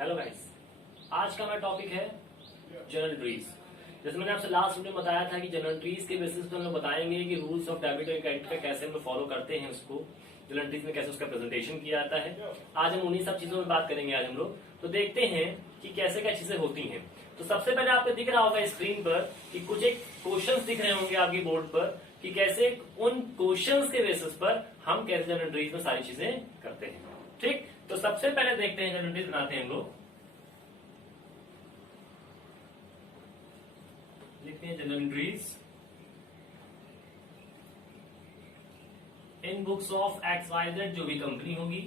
Hello guys, आज का हमारा टॉपिक है जनरल ट्रीज। जैसे मैंने आपसे लास्ट वीडियो में बताया था कि जनरल ट्रीज के बेसिस पे हम लोग बताएंगे कि रूल्स ऑफ डेबिट और क्रेडिट का कैसे हम लोग फॉलो करते हैं, उसको जनरल ट्रीज में कैसे उसका प्रेजेंटेशन किया जाता है। आज हम उन्हीं सब चीजों में बात करेंगे। आज हम लोग तो देखते हैं कि कैसे क्या चीजें होती हैं। तो सबसे पहले आपको दिख रहा होगा स्क्रीन पर कि कुछ एक क्वेश्चंस दिख रहे होंगे आपके बोर्ड पर कि कैसे उन क्वेश्चंस के बेसिस पर हम कैसे जनरल ट्रीज में सारी चीजें करते हैं। ठीक, तो सबसे पहले देखते हैं जनरल ट्रीज बनाते हैं हम लोग। लिखते हैं general entries in books of XYZ, जो भी कंपनी होगी,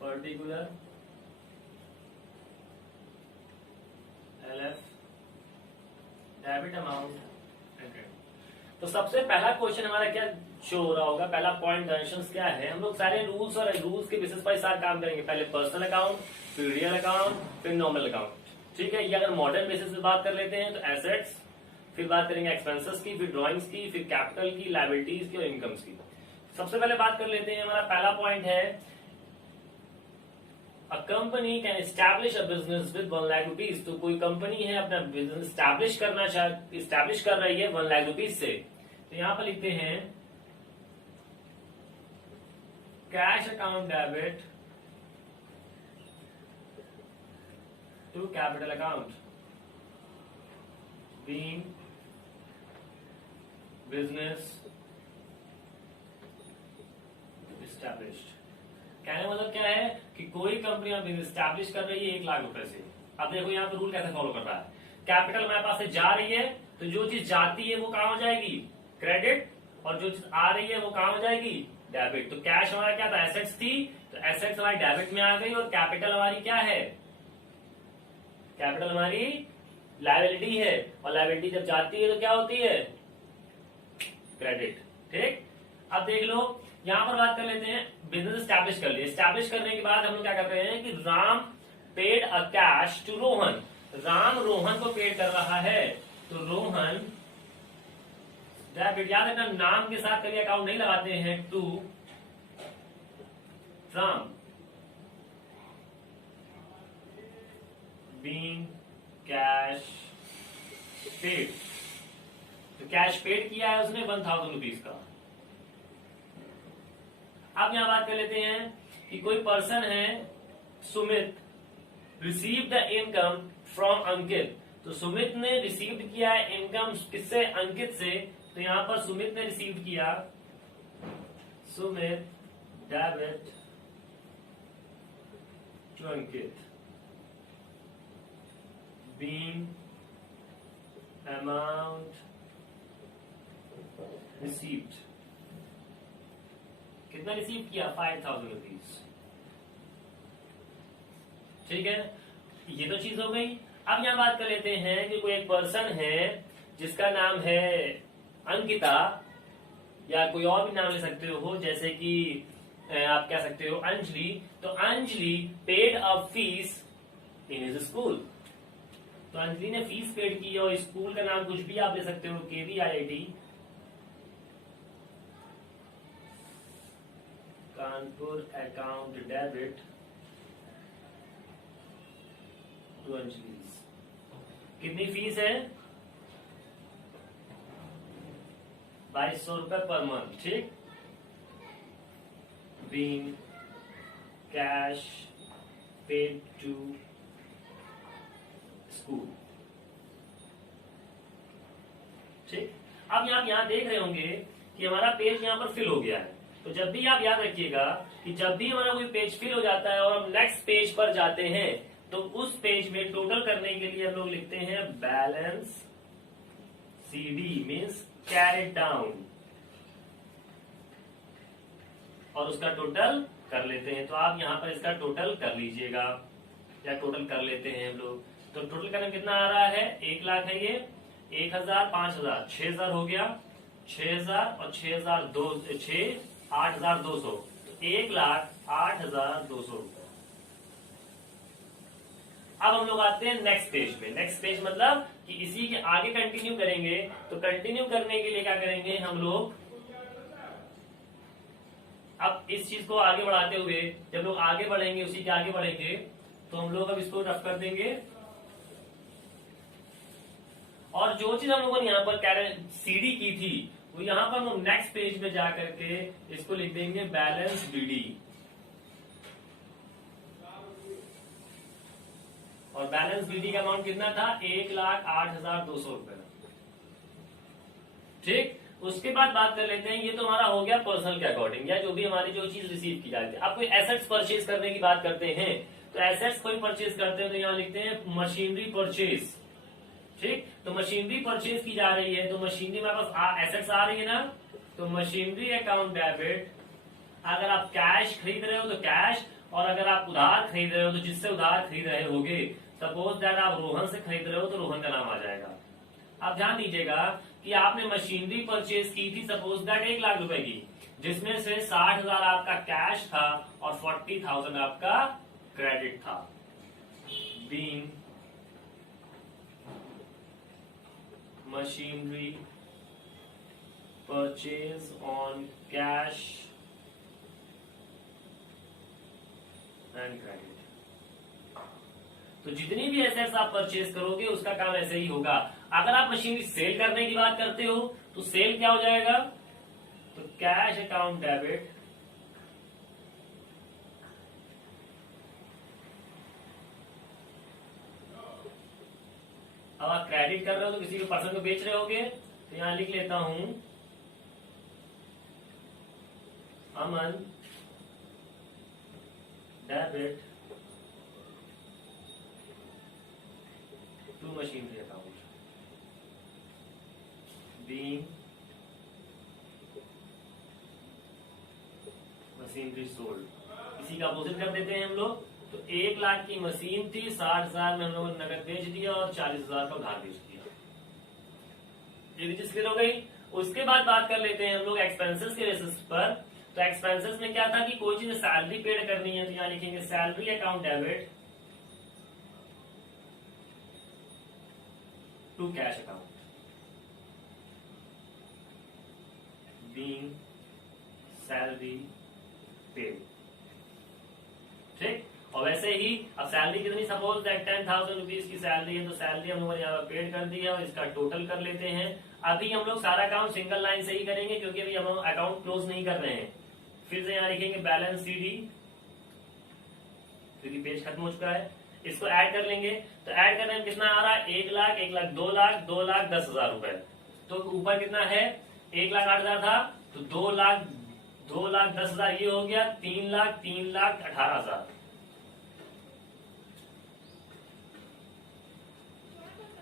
particular LF debit amount and credit. तो सबसे पहला क्वेश्चन हमारा क्या शो हो रहा होगा, पहला पॉइंट डायमेंशंस क्या है। हम लोग सारे रूल्स और रूल्स के बेसिस पर सारे काम करेंगे। पहले पर्सनल अकाउंट, फिर रियल अकाउंट, फिर नॉर्मल अकाउंट। ठीक है, ये अगर मॉडर्न बेसिस पे बात कर लेते हैं तो एसेट्स, फिर बात करेंगे एक्सपेंसेस की, फिर ड्रॉइंग्स की, फिर कैपिटल की, लायबिलिटीज की और इनकम्स की। सबसे पहले बात कर लेते हैं, हमारा पहला पॉइंट है a company can establish a business with 1 lakh rupees. तो कोई कंपनी है अपना बिजनेस एस्टैब्लिश कर रही है 1 लाख रुपीज से। तो यहां पर लिखते हैं cash account debit to capital account being business established. कहने का मतलब क्या है कि कोई कंपनी बिजनेस एस्टैब्लिश कर रही है 1 लाख रुपए से। अब देखो यहाँ पे रूल कैसे फॉलो कर रहा है। कैपिटल हमारे पास से जा रही है तो जो चीज जाती है वो कहां हो जाएगी, क्रेडिट, और जो चीज आ रही है वो कहां हो जाएगी, डेबिट। तो कैश हमारा क्या था, एसेट्स थी, तो एसेट्स हमारी डेबिट में आ गई, और कैपिटल हमारी क्या है, कैपिटल हमारी लायबिलिटी है, और लायबिलिटी जब जाती है तो क्या होती है, क्रेडिट। ठीक, अब देख लो यहां पर बात कर लेते हैं, बिजनेस एस्टैब्लिश कर लिया। एस्टैब्लिश करने के बाद हम लोग क्या कर रहे हैं कि Ram paid a cash to Rohan. Ram Rohan को पेड कर रहा है, तो रोहन डेबिट, याद रखना नाम के साथ कभी अकाउंट नहीं लगाते हैं, to Ram being cash paid. तो कैश पेड किया है उसने 1000 रुपीज का। अब यहां बात कर लेते हैं कि कोई पर्सन है Sumit, receive the income from Ankit. तो सुमित ने रिसीव किया है इनकम किससे, अंकित से। तो यहां पर सुमित ने रिसीव किया, Sumit debit to Ankit being amount received. कितना रिसीव किया, 5000 रुपीज। ठीक है, ये तो चीज हो गई। अब यहां बात कर लेते हैं कि कोई एक पर्सन है जिसका नाम है अंकिता, या कोई और भी नाम ले सकते हो, जैसे कि आप कह सकते हो अंजलि। तो Anjali paid a fees in his school. तो अंजलि ने फीस पेड की, और स्कूल का नाम कुछ भी आप ले सकते हो, KVIT Kanpur account debit to Anjali. कितनी फीस है, 2200 रुपए पर मंथ। ठीक, being cash paid to school. ठीक, अब आप यहां देख रहे होंगे कि हमारा पेज यहां पर फिल हो गया है। तो जब भी आप याद रखिएगा कि जब भी हमारा कोई पेज फिल हो जाता है और हम नेक्स्ट पेज पर जाते हैं, तो उस पेज में टोटल करने के लिए हम लोग लिखते हैं balance CD, means carry down, और उसका टोटल कर लेते हैं। तो आप यहां पर इसका टोटल कर लीजिएगा, या टोटल कर लेते हैं हम लोग। तो टोटल करना कितना आ रहा है, 1 लाख है ये, 1000, 5000, 6000 हो गया, 6000 और 8200, तो 1,08,200 रुपए। अब हम लोग आते हैं नेक्स्ट पेज पे। नेक्स्ट पेज मतलब कि इसी के आगे कंटिन्यू करेंगे। तो कंटिन्यू करने के लिए क्या करेंगे हम लोग, अब इस चीज को आगे बढ़ाते हुए जब लोग आगे बढ़ेंगे, उसी के आगे बढ़ेंगे, तो हम लोग अब इसको रफ कर देंगे। और जो चीज हम लोगों ने यहाँ पर सीडी की थी, वो यहाँ पर हम नेक्स्ट पेज में जाकर के इसको लिख देंगे बैलेंस बीडी। और बैलेंस बीडी का अमाउंट कितना था? 1,08,200 रुपए। ठीक, उसके बाद बात कर लेते हैं, ये तो हमारा हो गया पर्सनल के अकॉर्डिंग, या जो भी हमारी जो चीज रिसीव की जाती है। अब कोई एसेट्स परचेज करने की बात करते हैं, तो एसेट्स कोई परचेज करते हैं तो यहाँ लिखते हैं मशीनरी परचेज। ठीक, तो मशीनरी परचेज की जा रही है, तो मशीनरी हमारे पास एसेट्स आ रही है ना, तो मशीनरी अकाउंट डेबिट। अगर आप कैश खरीद रहे हो तो कैश, और अगर आप उधार खरीद रहे हो तो जिससे उधार खरीद रहे होगे, सपोज दैट आप रोहन से खरीद रहे हो तो रोहन का नाम आ जाएगा। आप ध्यान दीजिएगा कि आपने मशीनरी परचेज की थी सपोज दैट 1 लाख रुपए की, जिसमें से 60,000 आपका कैश था और 40,000 आपका क्रेडिट था। Being machinery purchase on cash and credit. तो जितनी भी एसेट्स आप परचेज करोगे उसका काम ऐसे ही होगा। अगर आप मशीनरी सेल करने की बात करते हो तो सेल क्या हो जाएगा? तो कैश अकाउंट डेबिट, अब आप क्रेडिट कर रहे हो तो किसी भी पर्सन को बेच रहे होगे, तो यहां लिख लेता हूं Aman debit to machinery account being machinery sold. इसी का अपोजिट कर देते हैं हम लोग। तो 1 लाख की मशीन थी, 60,000 में हम लोगों ने नगद बेच दिया और 40,000 का उधार बेच दिया। ये चीज क्लियर हो गई। उसके बाद बात कर लेते हैं हम लोग एक्सपेंसेस के बेसिस पर। तो एक्सपेंसेस में क्या था कि कोई चीज सैलरी पेड करनी है, तो यहाँ लिखेंगे salary account debit to cash account being salary paid. ठीक, और वैसे ही अब सैलरी कितनी, सपोज दैट 10,000 रुपीज की सैलरी है, तो सैलरी हम लोगों ने यहाँ पेड कर दी है और इसका टोटल कर लेते हैं। अभी हम लोग सारा काम सिंगल लाइन से ही करेंगे क्योंकि अभी हम अकाउंट क्लोज नहीं कर रहे हैं। फिर से यहाँ लिखेंगे बैलेंस सीडी, क्योंकि पेज खत्म हो चुका है। इसको ऐड कर लेंगे, तो ऐड करने में कितना आ रहा है? 1 लाख, 1 लाख, 2 लाख, 2,10,000 रुपए। तो ऊपर कितना है? 1,08,000 था, तो 2,10,000 ये हो गया 3,18,000।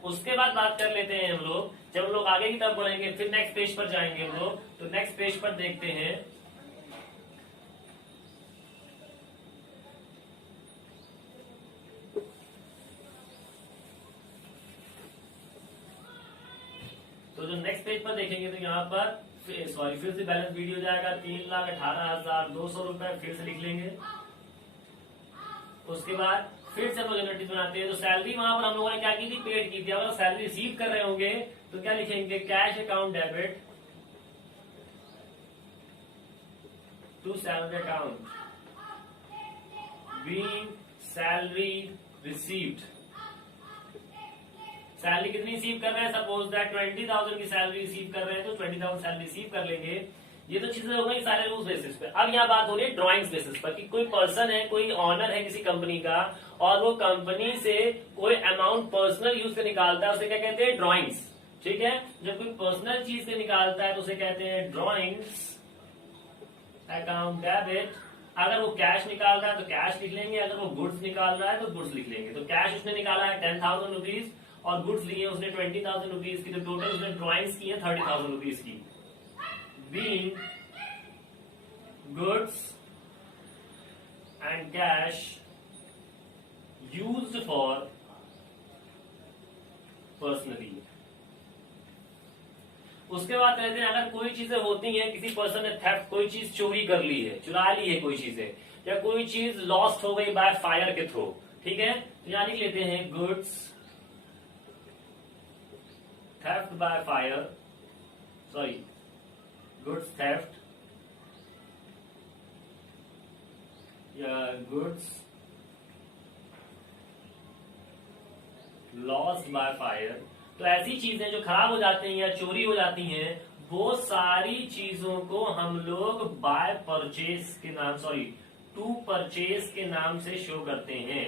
उसके बाद बात कर लेते हैं हम लोग, जब हम लोग आगे की तरफ बढ़ेंगे फिर नेक्स्ट पेज पर जाएंगे हम लोग। तो नेक्स्ट पेज पर देखते हैं, तो जो नेक्स्ट पेज पर देखेंगे तो यहाँ पर फिर से बैलेंस वीडियो जाएगा 3,18,200 रुपए, फिर से लिख लेंगे। उसके बाद फिर से हम लोग जनरल बनाते हैं। तो सैलरी वहां पर हम लोगों ने क्या की थी? पेड की थी। अगर सैलरी रिसीव कर रहे होंगे तो क्या लिखेंगे? Cash account debit to salary account being salary received. Salary कितनी रिसीव कर रहे हैं? सपोज दैट 20,000 की सैलरी रिसीव कर रहे हैं, तो 20,000 सैलरी रिसीव कर लेंगे। ये तो चीजें हो गई सारे रूल्स बेसिस पे। अब यहाँ बात हो रही है ड्रॉइंग्स बेसिस पर कि कोई पर्सन है, कोई ऑनर है किसी कंपनी का, और वो कंपनी से कोई अमाउंट पर्सनल यूज से निकालता है, उसे क्या कहते हैं? ड्रॉइंग्स। ठीक है, जब कोई पर्सनल चीज से निकालता है तो उसे कहते हैं ड्रॉइंग्स अकाउंट डेबिट। अगर वो कैश निकाल रहा है तो कैश लिख लेंगे, अगर वो गुड्स निकाल रहा है तो गुड्स लिख लेंगे। तो कैश उसने निकाला है 10,000 रुपीज और गुड्स लिए उसने 20,000 रुपीज की, तो टोटल उसने ड्रॉइंग्स की है 30,000 रुपीज की। Being goods and cash used for personally. उसके बाद कहते हैं अगर कोई चीजें होती हैं, किसी पर्सन ने थेफ्ट कोई चीज चोरी कर ली है, चुरा ली है कोई चीजें, या कोई चीज लॉस्ट हो गई बाय फायर के थ्रू, ठीक है, तो यहां लिख लेते हैं goods theft by fire, sorry goods theft goods lost by fire, तो ऐसी चीजें जो खराब हो जाती हैं या चोरी हो जाती हैं, वो सारी चीजों को हम लोग बाय परचेज के नाम, सॉरी टू परचेज के नाम से शो करते हैं,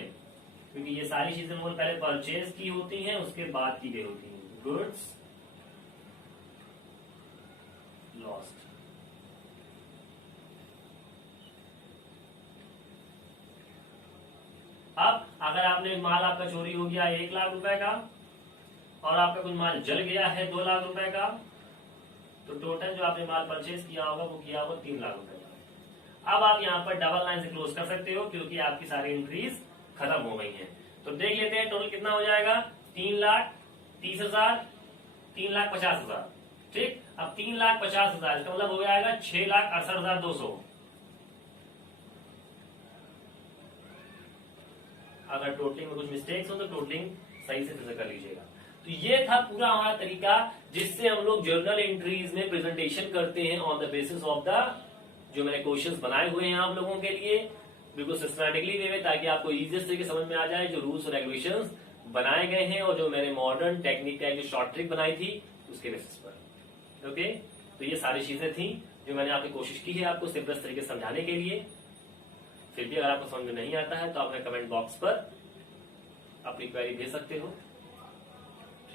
क्योंकि ये सारी चीजें हम लोग पहले परचेज की होती हैं, उसके बाद की गई होती हैं। Goods lost. अब अगर आपने माल आपका चोरी हो गया 1 लाख रुपए का और आपका कुछ माल जल गया है 2 लाख रुपए का, तो टोटल जो आपने माल परचेज किया होगा वो किया होगा 3 लाख रुपए का। अब आप यहाँ पर डबल लाइन से क्लोज कर सकते हो क्योंकि आपकी सारी एंट्रीज खत्म हो गई हैं। तो देख लेते हैं टोटल कितना हो जाएगा, 3,30,000, 3,50,000। ठीक, अब 3,50,000 इसका मतलब हो जाएगा 6,68,200। अगर टोटलिंग में कुछ मिस्टेक्स हो तो टोटलिंग सही से फिर से कर लीजिएगा। तो ये था पूरा हमारा तरीका जिससे हम लोग जर्नल एंट्रीज में प्रेजेंटेशन करते हैं on the basis of the जो मैंने क्वेश्चंस बनाए हुए हैं आप लोगों के लिए, बिल्कुल सिस्टमैटिकली वे में, ताकि आपको इजीएस्ट तरीके समझ में आ जाए जो रूल्स और रेगुलेशंस बनाए गए हैं और जो मैंने मॉडर्न टेक्निक का जो शॉर्ट ट्रिक बनाई थी उसके बेसिस पर। ओके, तो ये सारी चीजें थी जो मैंने आपकी कोशिश की है आपको सिंपलेस्ट तरीके से समझाने के लिए। फिर भी अगर आपको समझ में नहीं आता है तो आप कमेंट बॉक्स पर अपनी क्वेरी भेज सकते हो।